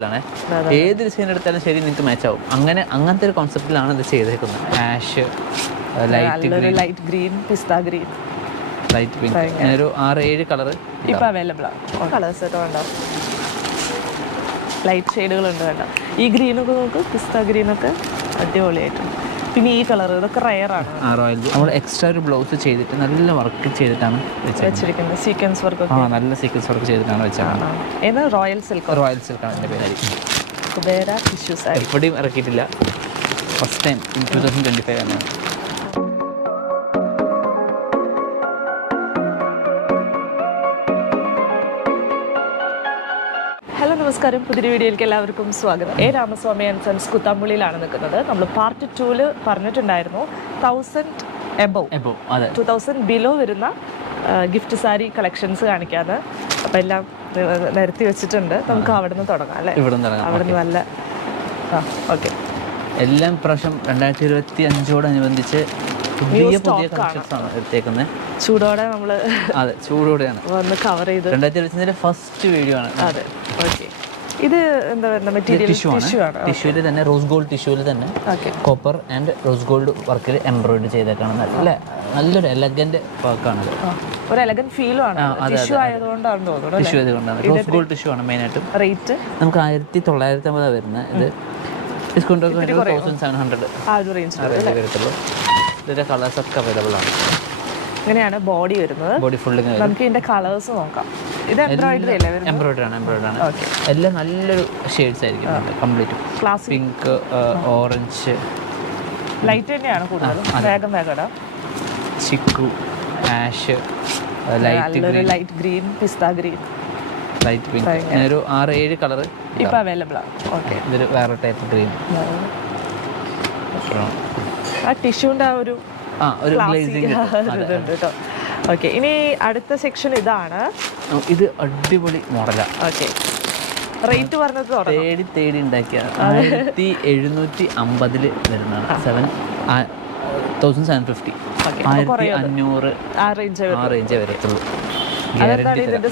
ഏത് ഡിസൈൻ എടുത്താലും ശരി നിങ്ങൾക്ക് മാച്ച് ആവും. അങ്ങനത്തെ ഒരു കോൺസെപ്റ്റിലാണ് ഇത് ചെയ്തേക്കുന്നത്. ആഷ്, ലൈറ്റ് ഗ്രീൻ, പിസ്ത ഗ്രീൻ, ലൈറ്റ് പിങ്ക്, അങ്ങനെ ഒരു 6-7 കളർ ഇപ്പൊ അവൈലബിൾ ആണ്. കളേഴ്സ് ഒക്കെ വേണ്ട, ലൈറ്റ് ഷെയ്ഡുകളുണ്ട് വേണ്ട. ഈ ഗ്രീനൊക്കെ നോക്ക്, പിസ്ത ഗ്രീനൊക്കെ അടിപൊളിയായിട്ടുണ്ട്. പിന്നെ ഈ കളർ ഇതൊക്കെ റയറാണ്. നമ്മൾ എക്സ്ട്രാ ഒരു ബ്ലൗസ് ചെയ്തിട്ട് നല്ല വർക്ക് ചെയ്തിട്ടാണ് വെച്ചിരിക്കുന്നത്. സീക്വൻസ് വർക്ക്, നല്ല സീക്വൻസ് വർക്ക് ചെയ്തിട്ടാണ് വെച്ചത്. Royal silk. റോയൽ സിൽക്കാണ് എൻ്റെ പേരായിരിക്കും. കുബേര ടിഷ്യൂസ് എവിടെയും ഇറക്കിയിട്ടില്ല, ഫസ്റ്റ് ടൈം 2025 ആണ്. ഹലോ നമസ്കാരം, പുതിയൊരു വീഡിയോയിലേക്ക് എല്ലാവർക്കും സ്വാഗതം. രാമസ്വാമി ആൻഡ് സൺസ് കുത്താമ്പുള്ളിയിലാണ് നിൽക്കുന്നത്. നമ്മൾ പാർട്ട് 2 പറഞ്ഞിട്ടുണ്ടായിരുന്നു 2000 ബിലോ വരുന്ന ഗിഫ്റ്റ് സാരി കളക്ഷൻസ് കാണിക്കാതെ. അപ്പം എല്ലാം നിരത്തി വെച്ചിട്ടുണ്ട്. നമുക്ക് അവിടെ നിന്ന് തുടങ്ങാം അല്ലേ? അവിടെ നിന്ന് നല്ല ഓക്കെ. എല്ലാം പ്രാവശ്യം 2025 പുതിയ കളക്ഷൻസ് ആണ് എടുത്തേക്കുന്നത്. ചൂടോടെ നമ്മൾ ചൂടോടെയാണ് വന്ന് കവർ ചെയ്ത് 2025 ഫസ്റ്റ് വീഡിയോ ആണ്. അതെ, ഓക്കെ. ഇത് എന്താ പറയുക, മെറ്റീരിയൽ ടിഷ്യൂ ആണ്. ടിഷ്യൂവിൽ തന്നെ റോസ് ഗോൾഡ് ടിഷ്യൂവിൽ തന്നെ കോപ്പർ ആൻഡ് റോസ് ഗോൾഡ് വർക്കിൽ എംബ്രോയിഡറി ചെയ്തേക്കാണ്. നല്ലൊരു എലഗന്റ് വർക്കാണ്. ഒരു എലഗന്റ് ഫീലും ആണ്. ടിഷ്യൂ ആയതുകൊണ്ടാണ് തോന്നുന്നു. ടിഷ്യൂ ആയതുകൊണ്ടാണ്. റോസ് ഗോൾഡ് ടിഷ്യൂ ആണ് മെയിനായിട്ടും. റേറ്റ് നമുക്ക് 1950 വരുന്നത്. ഇത് ഡിസ്കൗണ്ട് 1700 ആ ഒരു റേഞ്ചിൽ വരത്തുള്ളൂ. ഇതിന്റെ കളേഴ്സ് ഒക്കെ അവൈലബിൾ ആണ്. ഇങ്ങനെയാണ് ബോഡി വരുന്നത്. ബോഡി ഫുൾ നമുക്ക് ഇതിന്റെ കളേഴ്സ് നോക്കാം. ഇത് എംബ്രോയിഡറി അല്ലേ? എംബ്രോയിഡറി ആണ്. എല്ലാം നല്ലൊരു ഷെയ്ഡ്സ് ആയിരിക്കും. കംപ്ലീറ്റ് പിങ്ക്, ഓറഞ്ച്, ലൈറ്റ് തന്നെയാണ് കൂടുതലും. വേഗം ചിക്കു, ആഷ്, ലൈറ്റ് ഗ്രീൻ, പിസ്ത ഗ്രീൻ, ലൈറ്റ് പിങ്ക്, അങ്ങനെ ഒരു 6-7 കളർ ഇപ്പൊ അവൈലബിൾ ആണ്. ഓക്കെ, ഇതൊരു വേറെ ടൈപ്പ് ഗ്രീൻ. ആ ടിഷ്യൂന്റെ ആ ഒരു ഗ്ലേസിംഗ് ഇതുണ്ട് കേട്ടോ. ഓക്കെ, ഇനി അടുത്ത സെക്ഷൻ ഇതാണ്. ഇത് അടിപൊളി മോഡലാണ്. ഓക്കെ, റേറ്റ് പറഞ്ഞത് തേടി ഉണ്ടാക്കിയ 1750 വരുന്നതാണ്. 1750 1500 ആ റേഞ്ച് വരത്തുള്ളൂ. ഇതിന്റെ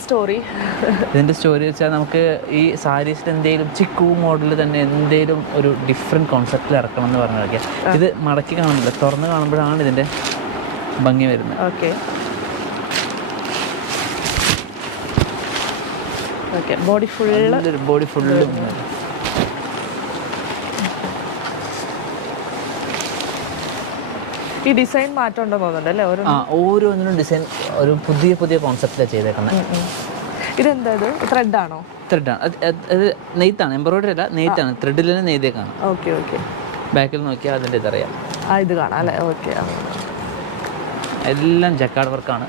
സ്റ്റോറി വെച്ചാൽ നമുക്ക് ഈ സാരീസിൽ എന്തെങ്കിലും ചിക്കു മോഡൽ തന്നെ എന്തെങ്കിലും ഒരു ഡിഫറെൻറ്റ് കോൺസെപ്റ്റിൽ ഇറക്കണം എന്ന് പറഞ്ഞു നോക്കിയാൽ ഇത് മടക്കി കാണുന്നില്ല, തുറന്ന് കാണുമ്പോഴാണ് ഇതിൻ്റെ ഭംഗി വരുന്നത്. ഓക്കെ, ബോഡി ഫുള്ള് ഈ ഡിസൈൻ മാറ്റം ഉണ്ടോ തോന്നുന്നുണ്ട് അല്ലേ? ഓരോന്നിനും ഡിസൈൻ ഒരു പുതിയ കോൺസെപ്റ്റിലാണ് ചെയ്തേക്കുന്നത്. ഇതെന്താ, ത്രെഡാണോ? ത്രെഡാണ്. അത് നെയ്ത്താണ്, എംബ്രോയിഡറി അല്ല, നെയ്ത്താണ്. ത്രെഡിൽ തന്നെ നെയ്തേക്കാണ്. ഓക്കെ. ബാക്കിൽ നോക്കിയാൽ അതിൻ്റെ ഇതറിയാം. ഇത് കാണാം അല്ലേ? ഓക്കെ, എല്ലാം ജക്കാർഡ് വർക്കാണ്.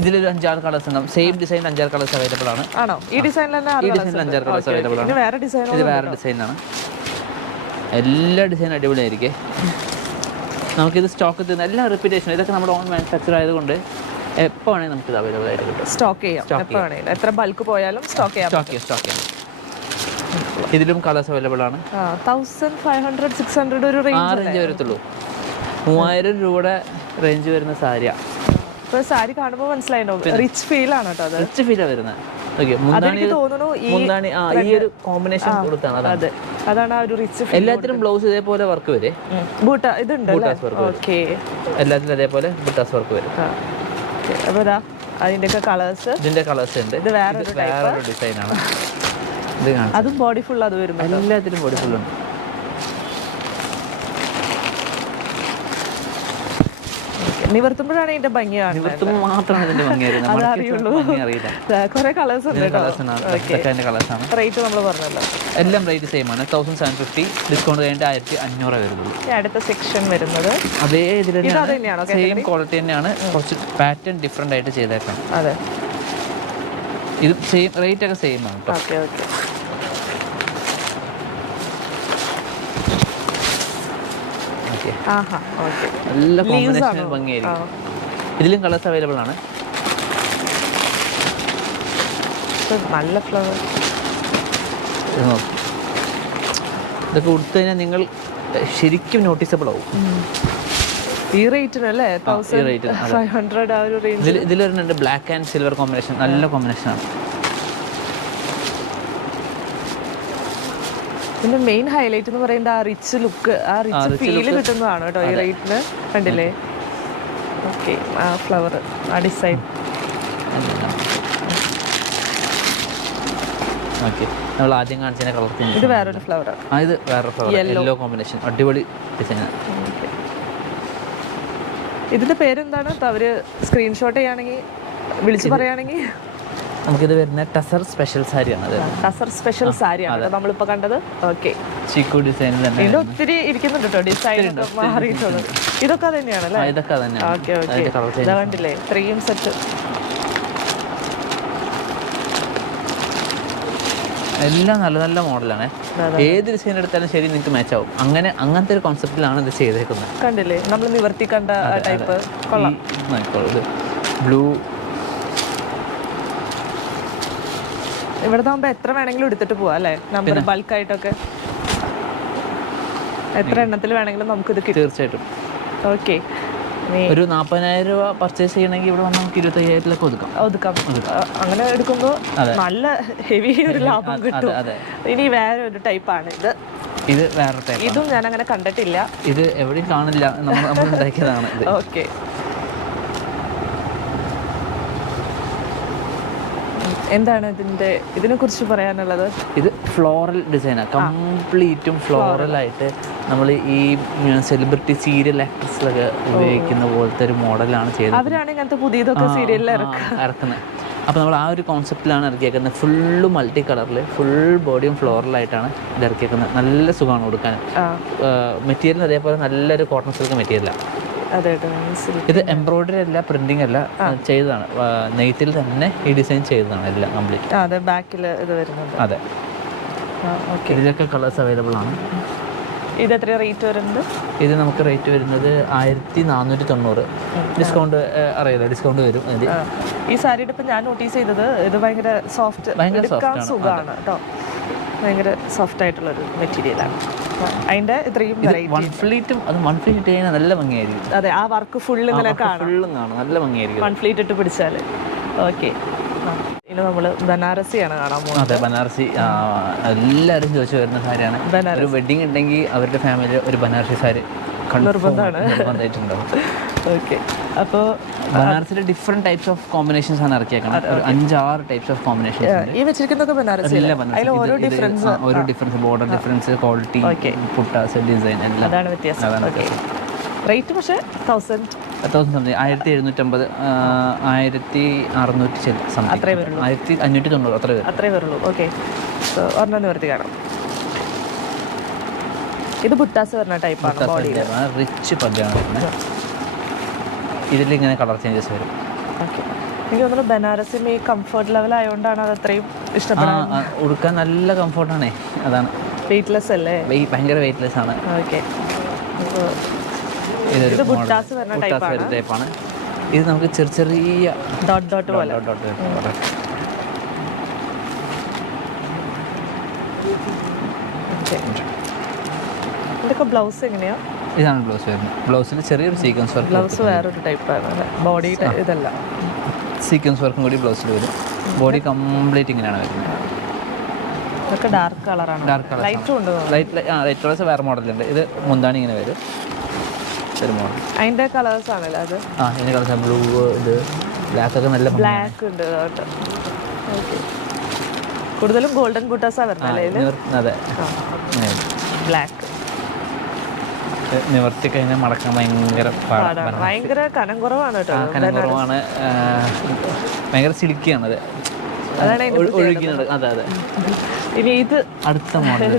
ഇതിലൊരു 5-6 കളേഴ്സ് ഉണ്ടാവും. സെയിം ഡിസൈൻ 5-6 കളേഴ്സ് അവൈലബിൾ ആണ്. ഈ ഡിസൈനിൽ 5 കളേഴ്സ് അവൈലബിൾ ആണ്. ഇത് വേറെ ഡിസൈനാണ്. എല്ലാ ഡിസൈനും അടിപൊളിയായിരിക്കും. നമുക്കിത് സ്റ്റോക്ക് തരുന്ന എല്ലാ റിപ്പീറ്റേഷനും ഇതൊക്കെ നമ്മുടെ ഓൺ മാനുഫാക്ചർ ആയതുകൊണ്ട് എപ്പോൾ വേണമെങ്കിൽ നമുക്കിത് അവൈലബിൾ ആയിട്ട് കിട്ടും. സ്റ്റോക്ക് ചെയ്യാം. എത്ര ബൾക്ക് പോയാലും സ്റ്റോക്ക് ചെയ്യാം. ഇതിലും കളേഴ്സ് അവൈലബിൾ ആണ്. 1500-600 ഒരു റേഞ്ച് വരത്തുള്ളൂ. 3000 രൂപയുടെ റേഞ്ച് വരുന്ന സാരിയാണ്. ഇപ്പോൾ സാരി കാണുമ്പോൾ മനസ്സിലായിട്ടുണ്ടോ, റിച്ച് ഫീൽ ആണ് കേട്ടോ. റിച്ച് ഫീലാണ് വരുന്നത്. ഈ ഒരു കോമ്പിനേഷൻ കൊടുത്താണ്. അതാണ് ആ ഒരു റിച്ച് ഫീൽ. എല്ലാത്തിനും ബ്ലൗസ് ഇതേപോലെ വർക്ക് വരും. എല്ലാത്തിലും അതേപോലെ ബുട്ടാസ് വർക്ക് വരും. ഇതിന്റെ കളേഴ്സ് ഉണ്ട്. ഇത് വേറൊരു ഡിസൈനാണ്. അതും ബോഡി ഫുൾ അത് വരും. എല്ലാത്തിനും ബോഡി ഫുൾ ഉണ്ട്. നിവർത്തുമ്പോഴാണ് ഇതിന്റെ ഭംഗിയാണ്. മാത്രമാണ് ഇതിന്റെ ഭംഗി അറിയില്ല. കുറെ കളേഴ്സ് ഉണ്ട്. റേറ്റ് നമ്മൾ പറഞ്ഞല്ലോ. എല്ലാം റേറ്റ് സെയിം ആണ്. 1750. ഡിസ്കൗണ്ട് കഴിഞ്ഞിട്ട് 1500 വരുന്നുള്ളൂ. അടുത്ത സെക്ഷൻ വരുന്നത് അതേ ഇതിൽ സെയിം ക്വാളിറ്റി തന്നെയാണ്. കുറച്ച് പാറ്റേൺ ഡിഫറെന്റ് ആയിട്ട് ചെയ്തേക്കാം. അതെ, ഇത് സെയിം റേറ്റ് ഒക്കെ സെയിം ആണ്. നല്ല കോമ്പിനേഷൻ ഭംഗിയായിരിക്കും. ഇതിലും കളേഴ്സ് അവൈലബിൾ ആണ്. നല്ല ഫ്ലവർ. ഇതൊക്കെ കൊടുത്തു കഴിഞ്ഞാൽ നിങ്ങൾ ശരിക്കും നോട്ടീസബിൾ ആവും. ഈ റേറ്റിനല്ലേ 1500 ആ ഒരു റേഞ്ച്. ഇതിൽ വരുന്നുണ്ട് ബ്ലാക്ക് ആൻഡ് സിൽവർ കോമ്പിനേഷൻ. നല്ല കോമ്പിനേഷനാണ്. ഇതിന്റെ മെയിൻ ഹൈലൈറ്റ് എന്ന് പറയുന്നത് ആ റിച്ച് ലുക്ക്, ആ റിച്ച് ഫീല് കിട്ടുന്നതാണ് കേട്ടോ ഈ റേറ്റിന്. കണ്ടില്ലേ? ഓക്കെ, ആ ഫ്ലവർ, ആ ഡിസൈൻ. ഓക്കെ, നമ്മൾ ആദ്യം കാണിച്ചതിനെ കളർ. ഇത് വേറൊരു ഫ്ലവർ. ഇത് വേറെ ഫ്ലവർ, യെല്ലോ കോമ്പിനേഷൻ, അടിപൊളി ഡിസൈനാണ്. ഇതിന്റെ പേരെന്താണ്? അവര് സ്ക്രീൻഷോട്ട് ചെയ്യുകയാണെങ്കിൽ, വിളിച്ച് പറയുകയാണെങ്കിൽ നമുക്കിത് വരുന്ന ടസർ സ്പെഷ്യൽ സാരിയാണ്. അത് ടസർ സ്പെഷ്യൽ സാരിയാണ് നമ്മളിപ്പോൾ കണ്ടത്. ഓക്കെ, ചീക്കു ഡിസൈനിൽ തന്നെ ഇതിന്റെ ഒത്തിരി ഇരിക്കുന്നുണ്ട് കേട്ടോ, ഡിസൈൻ മാറിയിട്ടുള്ളത്. ഇതൊക്കെ തന്നെയാണല്ലേ? ഇതൊക്കെ തന്നെയാണ്. ഓക്കെ ഓക്കെ, ഇതാ കണ്ടില്ലേ, 3 സെറ്റ്. എല്ലാം നല്ല നല്ല മോഡലാണ്. ഏത് ഡിസൈൻ എടുത്താലും ശരി നിങ്ങൾക്ക് മാച്ച് ആവും. അങ്ങനത്തെ ഒരു കോൺസെപ്റ്റിലാണ് ഇത് ചെയ്തേക്കുന്നത്. കണ്ടില്ലേ, നമ്മൾ നിവർത്തി കണ്ട ടൈപ്പ്. കൊള്ളാം. ഇത് ബ്ലൂ. ഇവിടെ ആകുമ്പോൾ എത്ര വേണമെങ്കിലും എടുത്തിട്ട് പോവാം അല്ലേ? നമ്പർ ബൾക്കായിട്ടൊക്കെ എത്ര എണ്ണത്തിൽ വേണമെങ്കിലും നമുക്കിത് കിട്ടും. തീർച്ചയായിട്ടും. ഓക്കെ, ഒരു 40,000 രൂപ പർച്ചേസ് ചെയ്യണമെങ്കിൽ ഇവിടെ വന്ന് നമുക്ക് 25,000 ഒതുക്കാം. അങ്ങനെ എടുക്കുമ്പോൾ നല്ല ഹെവി ഒരു ലാഭം കിട്ടും. ഇനി വേറെ ഒരു ടൈപ്പാണ് ഇത്. ഇത് വേറെ ടൈപ്പ്. ഇതും ഞാൻ അങ്ങനെ കണ്ടിട്ടില്ല, ഇത് എവിടെയും കാണില്ല, നമ്മൾ ഉണ്ടാക്കിയതാണ്. ഓക്കെ, എന്താണ് ഇതിനെ കുറിച്ച് പറയാനുള്ളത്? ഇത് ഫ്ലോറൽ ഡിസൈനാണ്, കംപ്ലീറ്റും ഫ്ലോറലായിട്ട്. നമ്മൾ ഈ സെലിബ്രിറ്റി സീരിയൽ ആക്ട്രസിലൊക്കെ ഉപയോഗിക്കുന്ന പോലത്തെ ഒരു മോഡലാണ് ചെയ്തത്. അവരാണ് ഇങ്ങനത്തെ പുതിയതൊക്കെ സീരിയലിൽ ഇറക്കുന്നത്. അപ്പോൾ നമ്മൾ ആ ഒരു കോൺസെപ്റ്റിലാണ് ഇറക്കിയേക്കുന്നത്. ഫുള്ള് മൾട്ടി കളറിൽ, ഫുൾ ബോഡിയും ഫ്ലോറലായിട്ടാണ് ഇത് ഇറക്കിയേക്കുന്നത്. നല്ല സുഖമാണ് കൊടുക്കാൻ. മെറ്റീരിയൽ അതേപോലെ നല്ലൊരു കോട്ടൺ സിൽക്ക് മെറ്റീരിയലാണ്. ഇത് എംബ്രോയിഡറി അല്ല, പ്രിന്റിംഗ് അല്ല, ചെയ്തതാണ്. നെയ്ത്തിൽ തന്നെ ഈ ഡിസൈൻ ചെയ്തതാണ് എല്ലാം കംപ്ലീറ്റ്. അതെ, ബാക്കിൽ ഇത് വരുന്നുണ്ട്. അതെ, ഇതിലൊക്കെ കളേഴ്സ് അവൈലബിൾ ആണ്. ഇത് എത്ര റേറ്റ് വരുന്നത്? ഇത് നമുക്ക് റേറ്റ് വരുന്നത് 1490. ഡിസ്കൗണ്ട് അറിയില്ല, ഡിസ്കൗണ്ട് വരും. ഈ സാരിയുടെ ഇപ്പം ഞാൻ നോട്ടീസ് ചെയ്തത് ഇത് ഭയങ്കര സോഫ്റ്റ്, സുഖമാണ് കേട്ടോ. ഭയങ്കര സോഫ്റ്റ് ആയിട്ടുള്ളൊരു മെറ്റീരിയലാണ്. അതിന്റെ ഇത്രയും ഫ്ലീറ്റും അത് ഫ്ലീറ്റ് കഴിഞ്ഞാൽ നല്ല ഭംഗിയായിരിക്കും. അതെ, ആ വർക്ക് ഫുള്ള് ഇങ്ങനെ കാണും, നല്ല ഭംഗിയായിരിക്കും ഫ്ലീറ്റ് ഇട്ട് പിടിച്ചാൽ. ഓക്കെ, ഇനി നമ്മൾ ബനാറസിയാണ് കാണാൻ പോകുന്നത്. അതെ, ബനാറസി എല്ലാവരും ചോദിച്ചു വരുന്ന സാരിയാണ്. ഒരു വെഡിങ് ഉണ്ടെങ്കിൽ അവരുടെ ഫാമിലി ഒരു ബനാറസി സാരി നിർബന്ധമായിട്ടുണ്ടാവും. ഓക്കെ, അപ്പോൾ ബനാറസിലെ ഡിഫറെന്റ് ടൈപ്സ് ഓഫ് കോമ്പിനേഷൻസ് ആണ് ഇറക്കിയേക്കുന്നത്. 5-6 ടൈപ്സ് ഓഫ് കോമ്പിനേഷൻസ്. ഈ വെച്ചിരിക്കുന്നതൊക്കെ ബനാറസി, ഓരോ ഡിഫറൻസ്, ബോർഡർ ഡിഫറൻസ്, ക്വാളിറ്റി, പുട്ടാസ്, ഡിസൈൻ എല്ലാം അതാണ് വ്യത്യാസം. റേറ്റ് പക്ഷേ 1000 സംതിങ്, 1750, 1600 സംതിങ്, 1590 അത്രേ വരുള്ളൂ. ഓക്കെ, ഒരെണ്ണം നിവർത്തി കാണാം. ഇത് ബുട്ടാസ് വരുന്ന ടൈപ്പാണ്, റിച്ച് പദ്യമാണ് വരുന്നത്. ഇതിലിങ്ങനെ കളർ ചേഞ്ചസ് വരും. ഓക്കെ, എനിക്ക് തോന്നുന്നു ബനാറസിൽ ഈ കംഫർട്ട് ലെവൽ ആയതുകൊണ്ടാണ് അത് അത്രയും ഇഷ്ടപ്പെടുന്നത്. ഉടുക്കാൻ നല്ല കംഫർട്ടാണേ, അതാണ്. വെയിറ്റ്ലെസ് അല്ലേ? ഭയങ്കര വെയിറ്റ്ലെസ് ആണ്. ഓക്കെ, ഇത് ബുട്ടാസ് വരുന്ന ടൈപ്പാണ്. ഇത് നമുക്ക് ചെറിയ ഡോട്ട് പോലെ. ഇതൊക്കെ ബ്ലൗസ് എങ്ങനെയാ? ഇതാണ് ബ്ലൗസ് വരുന്നത്. ബ്ലൗസിൽ ചെറിയൊരു സീക്വൻസ് വർക്ക്. ബ്ലൗസ് വേറൊരു ടൈപ്പാണ്, ബോഡി ഇതല്ല, സീക്വൻസ് വർക്കും കൂടി ബ്ലൗസിൽ വരും. ബോഡി കംപ്ലീറ്റ് ഇങ്ങനെയാണ് വരുന്നത്. ഇതൊക്കെ ഡാർക്ക് കളറാണ്. ലൈറ്റും ഉണ്ട്. ലൈറ്റ് കളേഴ്സ് വേറെ മോഡലുണ്ട്. ഇത് മുന്താണി ഇങ്ങനെ വരും, ഒരു മോഡൽ. അതിൻ്റെ കളേഴ്സ് ആണല്ലോ അത്. ഇതിൻ്റെ കളേഴ്സ് ബ്ലൂ, ഇത് ബ്ലാക്ക് ഒക്കെ നല്ല ബ്ലാക്ക് ഉണ്ട്. ഓക്കെ, കൂടുതലും ഗോൾഡൻ ബുട്ടാസാണ് വരുന്നത്. അതെ, ബ്ലാക്ക് നിവർത്തി കഴിഞ്ഞാൽ മടക്കാൻ ഭയങ്കര പാടാണ്. ഭയങ്കര കനം കുറവാണ് കേട്ടോ. കനം കുറവാണ്, ഭയങ്കര സിൽക്കിയാണത്, ഒഴുകിയാണ്. അതെ അതെ. ഇനി ഇത് അടുത്ത മോഡൽ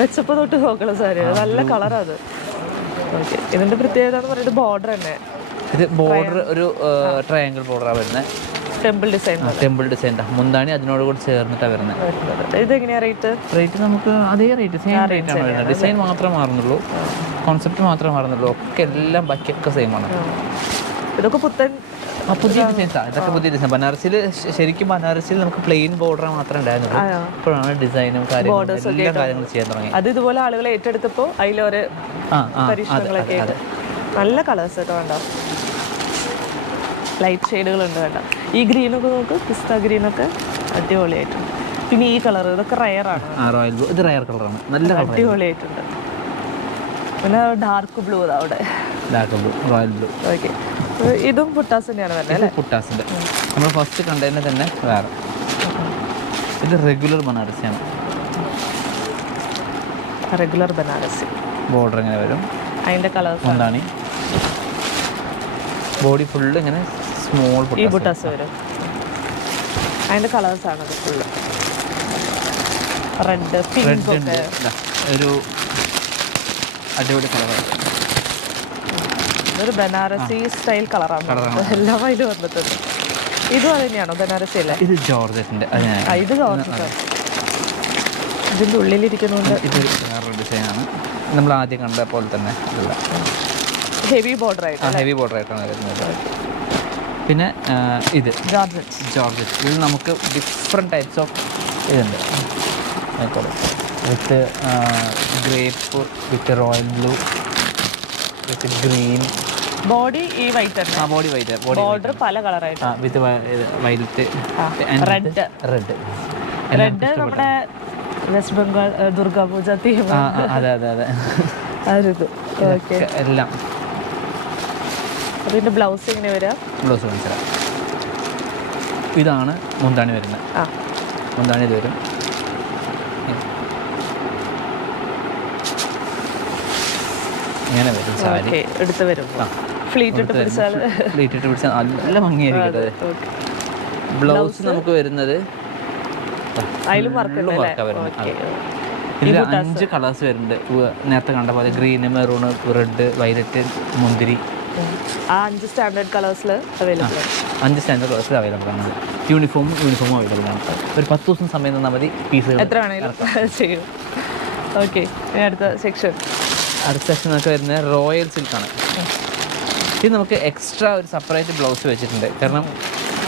വെച്ചപ്പോൾ തൊട്ട് നോക്കണം സാരി, നല്ല കളറാണ് അത്. ഓക്കെ, ഇതിന്റെ പ്രത്യേകത എന്ന് പറയുന്നത് ബോർഡർ തന്നെ. ഇത് ബോർഡർ ഒരു ട്രയാങ്കിൾ ബോർഡറാണ് വരുന്നത്. ടെമ്പിൾ ഡിസൈൻ മുന്താണി അതിനോട് കൂടി ചേർന്നിട്ടാണ് വരുന്നത്. ഇതെങ്ങനെയാ റേറ്റ്? നമുക്ക് അതേ റേറ്റ്, സെയിം റേറ്റ് ആണ് വരുന്നത്. ഡിസൈൻ മാത്രമേ മാറുന്നുള്ളൂ, കോൺസെപ്റ്റ് മാത്രമേ മാറുന്നുള്ളൂ. ഒക്കെ എല്ലാം ബാക്കിയൊക്കെ സെയിം ആണ്. ഇതൊക്കെ പുത്തൻ പുതിയ ഡിസൈൻസാണ്. ഇതൊക്കെ പുതിയ ഡിസൈൻ. ബനാറസിൽ ശരിക്കും ബനാറസിൽ നമുക്ക് പ്ലെയിൻ ബോർഡർ മാത്രമേ ഉണ്ടായിരുന്നുള്ളൂ. ഇപ്പോഴാണ് ഡിസൈനും കാര്യങ്ങളും എല്ലാ കാര്യങ്ങളും ചെയ്യാൻ തുടങ്ങി. അത് ഇതുപോലെ ആളുകൾ ഏറ്റെടുത്തപ്പോൾ അതിലൊരു പരീക്ഷണങ്ങളൊക്കെ. നല്ല കളേഴ്സ് ഒക്കെ വേണ്ട, ലൈറ്റ് ഷെയ്ഡുകളുണ്ട് വേണ്ട. ഈ ഗ്രീനൊക്കെ നോക്ക്, പിസ്ത ഗ്രീനൊക്കെ അടിപൊളിയായിട്ടുണ്ട്. പിന്നെ ഈ കളർ ഇതൊക്കെ റയറാണ്. റോയൽ ബ്ലൂ ഇത് റയർ കളറാണ്, നല്ല കളർ, അടിപൊളിയായിട്ടുണ്ട്. പിന്നെ ഡാർക്ക് ബ്ലൂ അവിടെ, dark blue, royal blue. Okay, ഇതും പുട്ടാസ് തന്നെയാണ് വരുന്നത്. പുട്ടാസിൻ്റെ നമ്മൾ ഫസ്റ്റ് കണ്ടതിന് തന്നെ വേറെ. ഇത് റെഗുലർ ബനാറസിയാണ്, റെഗുലർ ബനാറസി. ബോർഡർ ഇങ്ങനെ വരും, അതിൻ്റെ കളേഴ്സ് എന്താണ് ബോഡി ഫുള്ള് ഇങ്ങനെ സ്മോൾ ഈ ബുട്ടാസ് വരും. അതിൻ്റെ കളേഴ്സാണ് അത് ഫുള്ള്. റെഡ്, പിങ്ക് ഒക്കെ ഒരു അടിപൊളി കളറാണ്. ഇതൊരു ബനാറസി സ്റ്റൈൽ കളറാണ്, എല്ലാം അതിൽ വന്നിട്ടുണ്ട്. ഇതും അത് തന്നെയാണോ ബനാറസി അല്ലേ? ഇത് ജോർജറ്റിൻ്റെ, ഇത് ജോർജറ്റ്. ഇതിൻ്റെ ഉള്ളിലിരിക്കുന്നുണ്ട്. ഇതൊരു വേറൊരു ഡിസൈനാണ്, നമ്മൾ ആദ്യം കണ്ട പോലെ തന്നെ ഉള്ള ഹെവി ബോർഡർ ആയിട്ട്, ഹെവി ബോർഡർ ആയിട്ടാണ് വരുന്നത്. പിന്നെ ഇത് ജോർജറ്റ്. ഇതിൽ നമുക്ക് ഡിഫറെൻറ്റ് ടൈപ്സ് ഓഫ് ഇതുണ്ട്. With grape, with royal blue, with green. Body ഈ വൈറ്റ് തന്നെ. ബോഡി വൈറ്റ്, ബോർഡർ പല കളറായിട്ട്, വിത്ത് വൈലറ്റ്, റെഡ്. നമ്മുടെ വെസ്റ്റ് ബംഗാൾ ദുർഗാപൂജ തീം. അതെ അതെ അതെ, എല്ലാം. അതിൻ്റെ ബ്ലൗസ് എങ്ങനെ വരിക? ബ്ലൗസ് കാണിച്ചാൽ ഇതാണ് മുന്താണി വരുന്നത്. മുന്താണി ഇത് വരും. ഇങ്ങനെ വരും സാരി എടുത്ത് വരും. ഫ്ലീറ്റ് ഇട്ട് പിടിച്ചാൽ നല്ല ഭംഗിയായിരിക്കും. ബ്ലൗസ് നമുക്ക് വരുന്നത് അതിലും വർക്ക് ഇതിൽ 5 കളേഴ്സ് വരുന്നുണ്ട്. നേരത്തെ കണ്ട പോലെ ഗ്രീന്, മെറൂൺ, റെഡ്, വയലറ്റ്, മുന്തിരി. 5 സ്റ്റാൻഡേർഡ് കളേഴ്സിൽ അവൈലബിൾ ആണ്. 5 സ്റ്റാൻഡേർഡ് കളേഴ്സിൽ അവൈലബിൾ ആണ്. യൂണിഫോമും അവൈലബിൾ ആണ്. ഒരു 10 ദിവസം സമയം തന്നാൽ മതി, പീസുകൾ എത്ര വേണമെങ്കിലും ചെയ്യും. ഓക്കെ, അടുത്ത സെക്ഷൻ ഒക്കെ വരുന്നത് റോയൽ സിൽക്കാണ്. ഇത് നമുക്ക് എക്സ്ട്രാ ഒരു സെപ്പറേറ്റ് ബ്ലൗസ് വെച്ചിട്ടുണ്ട്. കാരണം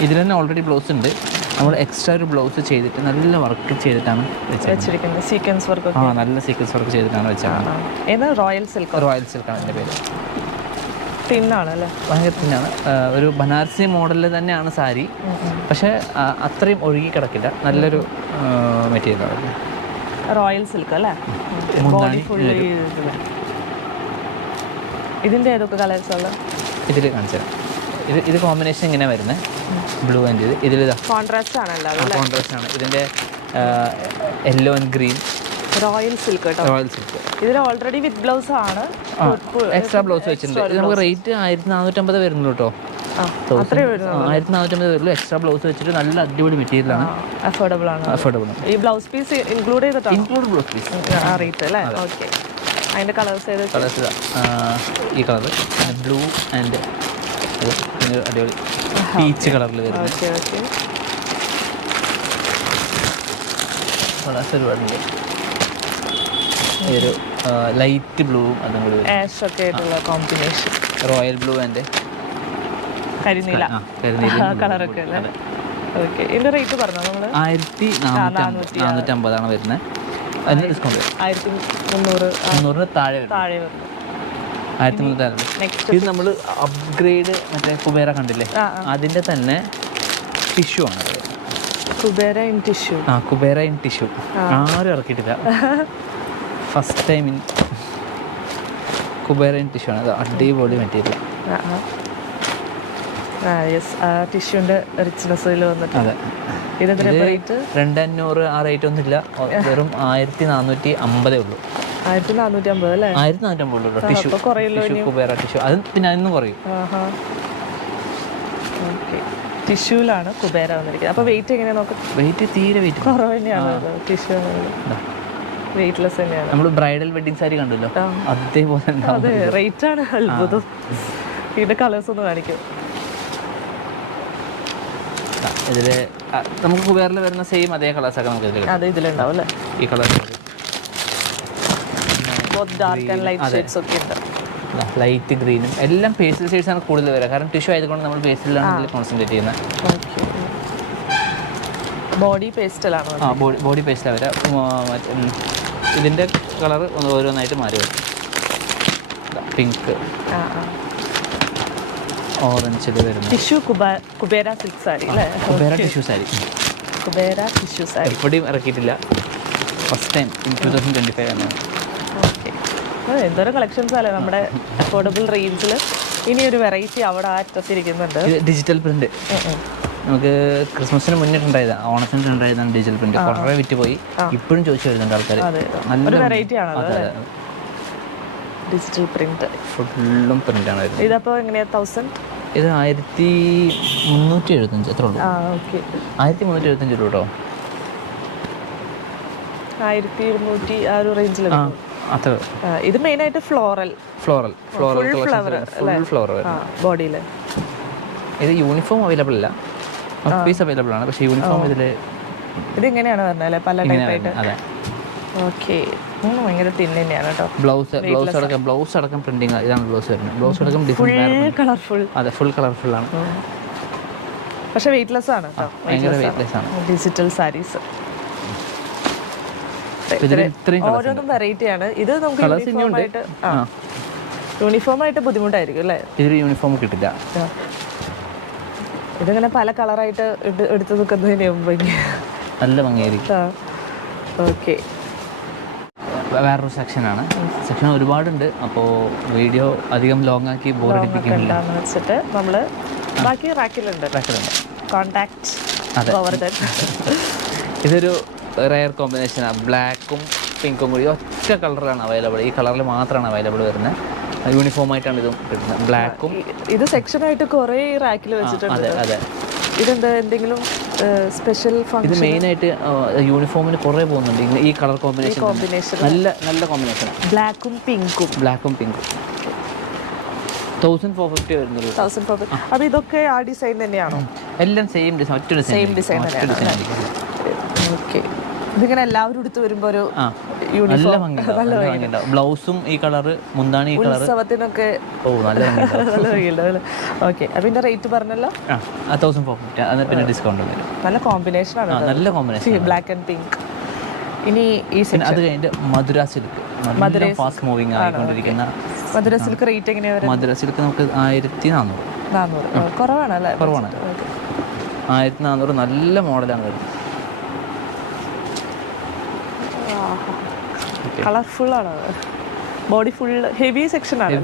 ഇതിൽ തന്നെ ഓൾറെഡി ബ്ലൗസ് ഉണ്ട്. നമ്മൾ എക്സ്ട്രാ ഒരു ബ്ലൗസ് ചെയ്തിട്ട് നല്ല വർക്ക് ചെയ്തിട്ടാണ് വെച്ചിരിക്കുന്നത്. സീക്വൻസ് വർക്ക്, നല്ല സീക്വൻസ് വർക്ക് ചെയ്തിട്ടാണ് വെച്ചാണ്. റോയൽ സിൽക്കാണ് എൻ്റെ പേര്. തിന്നാണ് അല്ലേ? ഭയങ്കര തിന്നാണ്. ഒരു ബനാറസി മോഡലിൽ തന്നെയാണ് സാരി, പക്ഷേ അത്രയും ഒഴുകി കിടക്കില്ല. നല്ലൊരു മെറ്റീരിയലാണ്. റോയൽ സിൽക്ക് അല്ലേ? ഇതിൻ്റെ ഏതൊക്കെ കളേഴ്സ് ഉള്ളത്? ഇതിൽ കാണിച്ചു. ഇത് കോമ്പിനേഷൻ ഇങ്ങനെ വരുന്നത്, ബ്ലൂ ആൻഡ് ഇതിൽ കോൺട്രാസ്റ്റ് ആണ്. കോൺട്രാസ്റ്റ് ആണ്. ഇതിൻ്റെ yellow and green. Royal silk. ഇതിൽ ഓൾറെഡി വിത്ത് ബ്ലൗസ് ആണ്, എക്സ്ട്രാ ബ്ലൗസ് വെച്ചിട്ടുണ്ട്. ഇത് നമുക്ക് റേറ്റ് 1450 വരുന്നുള്ളൂ കേട്ടോ. 1450 വരുള്ളൂ. എക്സ്ട്രാ ബ്ലൗസ് വെച്ചിട്ട് നല്ല അടിപൊളി മെറ്റീരിയലാണ്. അഫോർഡബിൾ ആണ്. ഈ ബ്ലൗസ് പീസ് ഇൻക്ലൂഡ് ചെയ്തിട്ടാണ്? ഇൻക്ലൂഡ് ബ്ലൗസ് പീസ് റേറ്റ് അല്ലേ? ഓക്കെ. അതിൻ്റെ കളേഴ്സ് ഈ കളർ ബ്ലൂ ആൻഡ് അടിപൊളി പീച്ച് കളറിൽ വരുന്നത് കളേഴ്സ് ഒരുപാടുണ്ട്. ഒരു ലൈറ്റ് ബ്ലൂവും അതും കൂടി ആഷ് ഒക്കെ ആയിട്ടുള്ള കോമ്പിനേഷൻ. റോയൽ ബ്ലൂ ആൻഡ് കരിനീല കളറൊക്കെ അല്ലേ? ഓക്കെ. ഇതിൻ്റെ റേറ്റ് പറഞ്ഞോ നമ്മൾ? 1450 വരുന്നത്. അതിന് ഡിസ്കൗണ്ട് 1300 താഴെ വരും. 1300. ഇത് നമ്മൾ അപ്ഗ്രേഡ് മറ്റേ കുബേര കണ്ടില്ലേ, അതിൻ്റെ തന്നെ ടിഷ്യൂ ആണ്. Kubera in tissue. Kubera in tissue ആരും ഇറക്കിയിട്ടില്ല. First time in Kubera in tissue ആണ്. അത് അടിപൊളി മെറ്റീരിയൽ. ടിഷ്യൂൻ്റെ റിച്ച്നെസ് വന്നിട്ട്. അതെ. ഇത് 2500 ആ റേറ്റ് ഒന്നും ഇല്ല, വെറും 1450 ഉള്ളൂ. 1450 അല്ലേ? 1450 ഉള്ളൂ ടിഷ്യൂ കുബേര ടിഷ്യൂ. അത് പിന്നെ അതിന്നും കുറയും. ടിഷ്യൂലാണ് കുബേര വന്നിരിക്കുന്നത്. അപ്പോൾ വെയിറ്റ് എങ്ങനെയാണ് നോക്കാം? വെയിറ്റ് തീരെ വെയിറ്റ് കുറവ് തന്നെയാണ്. ടിഷ്യൂ വെയിറ്റ്ലെസ് തന്നെയാണ്. നമ്മൾ ബ്രൈഡൽ വെഡിങ് സാരി കണ്ടല്ലോ, അതേപോലെ. അതെ, റേറ്റ് ആണ് അത്ഭുതം. ഇതിൻ്റെ കളേഴ്സ് ഒന്ന് കാണിക്കും. ഇതിൽ നമുക്ക് കുബേറിൽ വരുന്ന സെയിം അതേ കളേഴ്സൊക്കെ നമുക്ക് ഇതിലുണ്ടാവും അല്ലേ? ഈ കളേഴ്സ് ലൈറ്റ് ഗ്രീനും എല്ലാം പേസ്റ്റൽ ഷെയ്ഡ്സാണ് കൂടുതൽ വരിക. കാരണം ടിഷ്യൂ ആയതുകൊണ്ട് നമ്മൾ പേസ്റ്റലാണ് കോൺസെൻട്രേറ്റ് ചെയ്യുന്നത്. ബോഡി പേസ്റ്റലാണ്. ബോഡി പേസ്റ്റാണ് വരിക. ഇതിൻ്റെ കളർ ഓരോന്നായിട്ട് മാറി വരും. പിങ്ക്, ഓറഞ്ചിൽ വരുന്നത് ടിഷ്യൂ കുബേര സിൽക്ക് സാരി അല്ലേ? കുബേര ടിഷ്യൂ സാരി. കുബേര ടിഷ്യൂ സാരി. എവിടെയും ഇറക്കിയിട്ടില്ല, ഫസ്റ്റ് ടൈം 2025 ആണ്. ഓക്കെ, എന്തോരം കളക്ഷൻസ് അല്ലേ നമ്മുടെ അഫോർഡബിൾ റേഞ്ചിൽ. ഇനി ഒരു വെറൈറ്റി അവിടെ അറ്റത്തിരിക്കുന്നുണ്ട്. ഇത് ഡിജിറ്റൽ പ്രിന്റ്. നമുക്ക് ക്രിസ്മസിന് മുന്നിട്ടുണ്ടായതാണ്, ഓണത്തിന് ഉണ്ടായതാണ് ഡിജിറ്റൽ പ്രിന്റ്. കുറേ വിറ്റ് പോയി, ഇപ്പോഴും ചോദിച്ചു വരുന്നുണ്ട് ആൾക്കാർ. നല്ല വെറൈറ്റി ആണല്ലോ ഡിജിറ്റൽ പ്രിന്റ്. ഫുള്ളും പ്രിന്റ് ആണ്. ഇതപ്പോൾ എങ്ങനെയാ 1000? ഇത് 1375 എത്ര ഉള്ളൂ? 1375 രൂപ കേട്ടോ. 1200 ആ ഒരു റേഞ്ചിൽ. അത്ര. ഇത് മെയിനായിട്ട് ഫ്ലോറൽ ബോഡിയിൽ. ഇത് യൂണിഫോം അവൈലബിൾ അല്ല, പീസ് അവൈലബിൾ ആണ്. പക്ഷേ യൂണിഫോം ഇതിങ്ങനെയാണ് പറഞ്ഞാൽ പല ടൈപ്പായിട്ട്. അതെ. ഓക്കെ, ഭയങ്കര തിൻ തന്നെയാണ് കേട്ടോ. ബ്ലൗസ് അടക്കം പ്രിന്റിങ്. ഇതാണ് ബ്ലൗസ് വരുന്നത്. ബ്ലൗസ് അടക്കം ഫുൾ കളർഫുൾ. അതെ, ഫുൾ കളർഫുൾ ആണ്. പക്ഷെ വെയിറ്റ്ലെസ് ആണ് കേട്ടോ. വെയിറ്റ്ലെസ് ആണ്. ഡിജിറ്റൽ സാരീസ് ഓരോന്നും വെറൈറ്റി ആണ്. ഇത് നമുക്ക് യൂണിഫോം ആയിട്ട് ബുദ്ധിമുട്ടായിരിക്കും അല്ലേ? ഇതിൽ യൂണിഫോം കിട്ടില്ല. ഇതിങ്ങനെ പല കളറായിട്ട് എടുത്ത് നിൽക്കുന്നതിന് മുമ്പ് നല്ല ഭംഗിയായിരിക്കും. ഓക്കെ, വേറൊരു സെക്ഷനാണ്. സെക്ഷൻ ഒരുപാടുണ്ട്, അപ്പോൾ വീഡിയോ അധികം ലോങ് ആക്കി ബോറടിപ്പിക്കുന്നില്ല വെച്ചിട്ട് നമ്മൾ ബാക്കി റാക്കിലുണ്ട്. കോണ്ടാക്ട്. ഇതൊരു റെയർ കോമ്പിനേഷനാണ്. ബ്ലാക്കും പിങ്കും കൂടി ഒറ്റ കളറിലാണ് അവൈലബിൾ. ഈ കളറിൽ മാത്രമാണ് അവൈലബിൾ വരുന്നത്. യൂണിഫോം ആയിട്ടാണ് ഇതും കിട്ടുന്നത്. ബ്ലാക്കും ഇത് സെക്ഷനായിട്ട് കുറേ റാക്കിൽ വെച്ചിട്ടുണ്ട്. അതെ അതെ. ഇതെന്താ എന്തെങ്കിലും സ്പെഷ്യൽ ഫംഗ്ഷൻ? ഇത് മെയിനായിട്ട് യൂണിഫോമിന് കുറേ പോകുന്നുണ്ട് ഈ കളർ കോമ്പിനേഷൻ. നല്ല കോമ്പിനേഷനാണ്. ബ്ലാക്കും പിങ്കും 1450 വരുന്നുള്ളൂ. 1450. അപ്പോൾ ഇതൊക്കെ ആ ഡിസൈൻ തന്നെയാണോ? എല്ലാം സെയിം ഡിസൈൻ, ഒറ്റ ഡിസൈൻ തന്നെയാണ്. ഓക്കെ, ഇതിങ്ങനെ എല്ലാവരും എടുത്ത് വരുമ്പോൾ ഒരു നല്ല ഭംഗിയുണ്ടാവും. ബ്ലൗസും ഈ കളറ്, മുന്താണി ഈ കളറ്. ഉത്സവത്തിനൊക്കെ നല്ല ഭംഗിയുണ്ടാവും. ഓക്കെ, അപ്പോൾ ഇതിൻ്റെ റേറ്റ് പറഞ്ഞല്ലോ 1450. അതിന് പിന്നെ ഡിസ്കൗണ്ട് വരും. നല്ല കോമ്പിനേഷനാണ്. നല്ല കോമ്പിനേഷൻ, ബ്ലാക്ക് ആൻഡ് പിങ്ക്. ഇനി ഈ അത് കഴിഞ്ഞിട്ട് മധുര സിൽക്ക്. ഫാസ്റ്റ് മൂവിങ് ആയിക്കൊണ്ടിരിക്കുന്ന മധുര സിൽക്ക് റേറ്റ് എങ്ങനെയാണ് വരുന്നത്? മധുര സിൽക്ക് നമുക്ക് 1400. കുറവാണല്ലേ? കുറവാണ്. 1400. നല്ല മോഡലാണ് വരുന്നത്. കളർഫുൾ ആണ്. ബോഡി ഫുൾ ഹെവി സെക്ഷൻ ആണ്.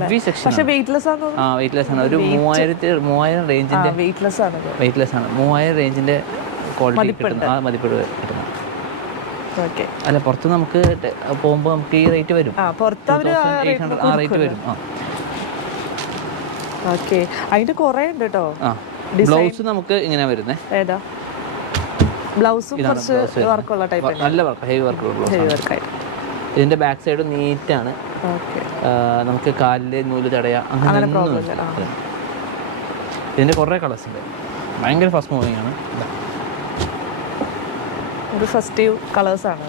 പക്ഷെ വെയിറ്റ്ലെസ് ആണ്. വെയിറ്റ്ലെസ് ആണ്. ഒരു 3000 റേഞ്ചിന്റെ വെയിറ്റ്ലെസ് ആണ്. 3000 റേഞ്ചിന്റെ ക്വാളിറ്റി കിട്ടുന്ന മതിപ്പിട് കിട്ടുന്നത്. അല്ല, പുറത്ത് നമുക്ക് പോകുമ്പോൾ നമുക്ക് ഈ റേറ്റ് വരും. റേറ്റ് വരും. ഓക്കെ, അതിന്റെ കുറേ ഉണ്ട് കേട്ടോ. ബ്ലൗസ് നമുക്ക് ഇങ്ങനെ വരുന്നത്. ഏതാ ബ്ലൗസും? കുറച്ച് വർക്കുള്ള ടൈപ്പ്. നല്ല വർക്ക്, ഹെവി വർക്ക്. ഇതിന്റെ ബാക്ക് സൈഡ് നീറ്റാണ്. നമുക്ക് കാലില് നൂല് തടയാ, അങ്ങനെ ഇതിന്റെ കുറേ കളേഴ്സ് ഉണ്ട്. ഭയങ്കര ഫാസ്റ്റ് മൂവിങ് ആണ്. ഒരു ഫസ്റ്റീവ് കളേഴ്സ് ആണ്.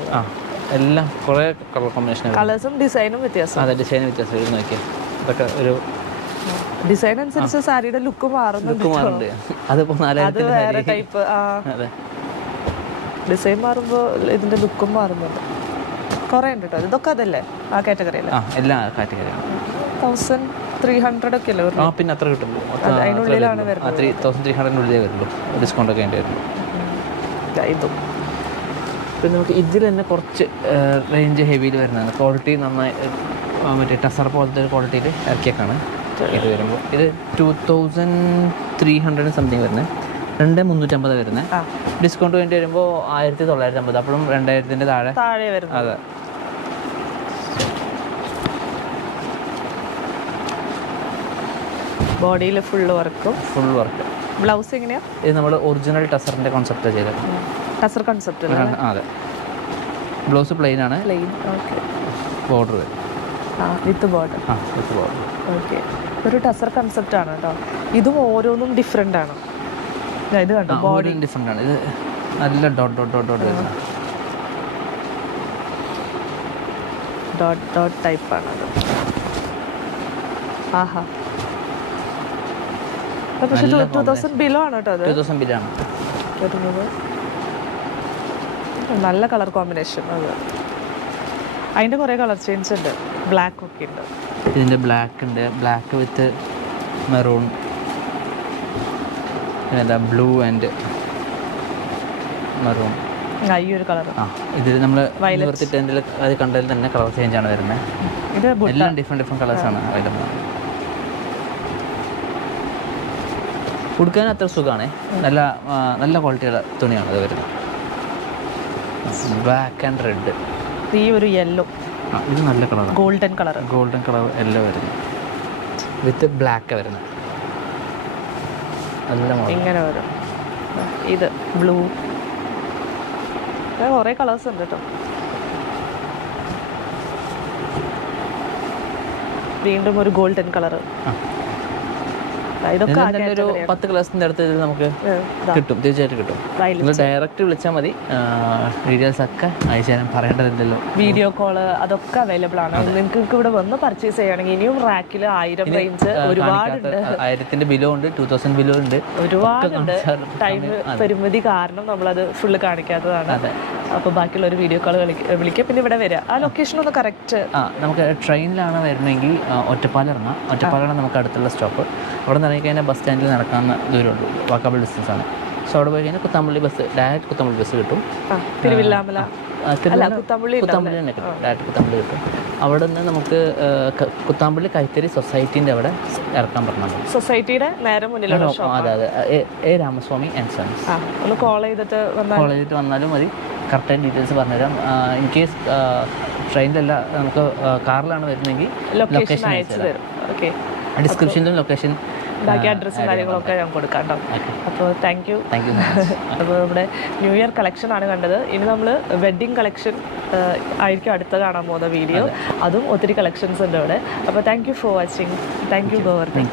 എല്ലാം കുറേ കളർ കോമ്പിനേഷൻ. കളേഴ്സും ഡിസൈനും വ്യത്യാസം. അതെ, ഡിസൈൻ വ്യത്യാസം. ഇത് നോക്കിയാൽ ഇതൊക്കെ ഒരു ഡിസൈൻ അനുസരിച്ച് സാരിയുടെ ലുക്ക് മാറുന്നുണ്ട്. അതിപ്പോ 4000 വേറെ ടൈപ്പ്. ഡിസൈൻ മാറുമ്പോൾ ഇതിന്റെ ലുക്കും മാറുന്നുണ്ട്. കുറേ ഉണ്ട് കേട്ടോ. ഇതൊക്കെ അതല്ലേ ആ കാറ്റഗറിയല്ലേ? എല്ലാ കാറ്റഗറിയാണ്. 1300 ഒക്കെ അല്ലേ? പിന്നെ അത്ര കിട്ടുള്ളൂ. അതിനുള്ളിലാണ് വരുന്നത്. 1300 വരുള്ളൂ. ഡിസ്കൗണ്ട് ഒക്കെ വേണ്ടി വരുള്ളൂ. ഇതും പിന്നെ നമുക്ക് ഇതിൽ തന്നെ കുറച്ച് റേഞ്ച് ഹെവിയിൽ വരുന്നതാണ്. ക്വാളിറ്റി നന്നായി മറ്റേ ടസർ പോലത്തെ ഒരു ക്വാളിറ്റിയിൽ ഇറക്കിയേക്കാണ് ഇത് വരുമ്പോൾ. ഇത് 2300 സംതിങ് വരുന്നത്. 2350 വരുന്നത്. ഡിസ്കൗണ്ട് വേണ്ടി വരുമ്പോൾ 1950. അപ്പോഴും 2000 താഴെ വരുന്നത്. അതെ. ബോഡിയിൽ ഫുൾ വർക്ക്. ബ്ലൗസ് എങ്ങനെയാ? ഇത് നമ്മൾ ഒറിജിനൽ ടസറിന്റെ കോൺസെപ്റ്റ് ചെയ്തത്. ടസർ കോൺസെപ്റ്റ്. അതെ. ബ്ലൗസ് പ്ലെയിൻ ആണ്. ബോർഡർ വിത്ത് ബോർഡർ. ഓക്കെ, ഒരു ടസർ കൺസെപ്റ്റ് ആണ് കേട്ടോ. ഇതും ഓരോന്നും ഡിഫറെൻ്റ് ആണ്. ഇത് കണ്ടോ, ബോഡി ഡിഫറെൻ്റ് ആണ്. ഇത് നല്ല ഡോട്ട് ടൈപ്പാണ് അത്. ആഹാ, പക്ഷേ 2000 ബിലോ ആണ് കേട്ടോ. 2000 ബിലോ ആണ്. നല്ല കളർ കോമ്പിനേഷൻ. അത് അതിൻ്റെ കുറേ കളർ ചേഞ്ച് ഉണ്ട്. ബ്ലാക്ക് ഒക്കെ ഉണ്ട്. ഇതിൻ്റെ ബ്ലാക്ക് ഉണ്ട്, black with maroon, blue and maroon. ഈ ഒരു കളർ. ഇതിൽ നമ്മൾ ടെൻറ്റിൽ അത് കണ്ടതിൽ തന്നെ കളർ ചേഞ്ച് ആണ് വരുന്നത്. ഇത് എല്ലാം ഡിഫറെൻറ്റ് കളേഴ്സാണ് അവൈലബിൾ ആണ്. ഉടുക്കാൻ അത്ര സുഖമാണ്. നല്ല ക്വാളിറ്റിയുള്ള തുണിയാണ് അത് വരുന്നത്. Black and red. ഈ ഒരു യെല്ലോ. ഇത് നല്ല കളറാണ്. ഗോൾഡൻ കളർ യെല്ലോ വരുന്നത് വിത്ത് ബ്ലാക്ക് വരുന്നത്. ഇങ്ങനെ വരും. ഇത് ബ്ലൂ. കുറേ കളേഴ്സ് ഉണ്ട് കേട്ടോ. വീണ്ടും ഒരു ഗോൾഡൻ കളർ. ഇതൊക്കെ ഒരു 10 കളേഴ്സിൻ്റെ അടുത്ത് നമുക്ക് കിട്ടും, തീർച്ചയായിട്ടും കിട്ടും. നിങ്ങൾ ഡയറക്റ്റ് വിളിച്ചാൽ മതി. ഡീറ്റെയിൽസ് ഒക്കെ അയച്ചു തരാൻ പറയേണ്ടതില്ലല്ലോ. വീഡിയോ കോള് അതൊക്കെ അവൈലബിൾ ആണ്. നിങ്ങൾക്ക് ഇവിടെ വന്ന് പർച്ചേസ് ചെയ്യുകയാണെങ്കിൽ ഇനിയും റാക്കിൽ 1000 റേഞ്ച് ഒരുപാടുണ്ട്. 1000 ബിലോ ഉണ്ട്, 2000 ബിലോ ഉണ്ട്, ഒരുപാടുണ്ട്. ടൈം പരിമിതി കാരണം നമ്മളത് ഫുള്ള് കാണിക്കാത്തതാണ്. അപ്പോൾ ബാക്കിയുള്ള ഒരു വീഡിയോ കോൾ വിളിക്കുക. പിന്നെ ഇവിടെ വരിക. ആ ലൊക്കേഷൻ ഒന്ന് കറക്റ്റ്. നമുക്ക് ട്രെയിനിലാണ് വരുന്നതെങ്കിൽ ഒറ്റപ്പാലം ഇറങ്ങാം. ഒറ്റപ്പാലാണ് നമുക്ക് അടുത്തുള്ള സ്റ്റോപ്പ്. അവിടെ നിന്ന് ഇറങ്ങി കഴിഞ്ഞാൽ ബസ് സ്റ്റാൻഡിൽ നടക്കാവുന്ന ദൂരമുള്ളൂ, വാക്കബിൾ ഡിസ്റ്റൻസ് ആണ്. സോ അവിടെ പോയി കഴിഞ്ഞാൽ Kuthampully bus, direct Kuthampully bus കിട്ടും. തിരുവില്ലാമല കുത്താമ്പള്ളി തന്നെ കിട്ടും, ഡയറക്റ്റ് കുത്താമ്പള്ളി കിട്ടും. അവിടെ നിന്ന് നമുക്ക് കുത്താമ്പള്ളി കൈത്തറി സൊസൈറ്റീൻ്റെ അവിടെ ഇറക്കാൻ പറഞ്ഞാൽ മതി. സൊസൈറ്റിയുടെ നേരെ മുന്നിലുള്ള അതെ എ രാമസ്വാമി ആൻഡ് സൺസ്. ഒന്ന് കോൾ ചെയ്തിട്ട് വന്നാലും മതി. കറക്റ്റായിട്ട് ഡീറ്റെയിൽസ് പറഞ്ഞുതരാം. ഇൻ കേസ് ട്രെയിനിലല്ല, നമുക്ക് കാറിലാണ് വരുന്നതെങ്കിൽ ലൊക്കേഷൻ അയച്ചു തരും. ഓക്കെ, ഡിസ്ക്രിപ്ഷനിലും ലൊക്കേഷൻ ബാക്കി അഡ്രസ്സും കാര്യങ്ങളൊക്കെ ഞാൻ കൊടുക്കാം കേട്ടോ. അപ്പോൾ താങ്ക് യു. അപ്പോൾ ഇവിടെ ന്യൂ ഇയർ കളക്ഷൻ ആണ് കണ്ടത്. ഇനി നമ്മൾ വെഡ്ഡിങ് കളക്ഷൻ ആയിരിക്കും അടുത്ത കാണാൻ പോകുന്ന വീഡിയോ. അതും ഒത്തിരി കളക്ഷൻസ് ഉണ്ട് ഇവിടെ. അപ്പോൾ thank you for watching. Thank you Govardhan.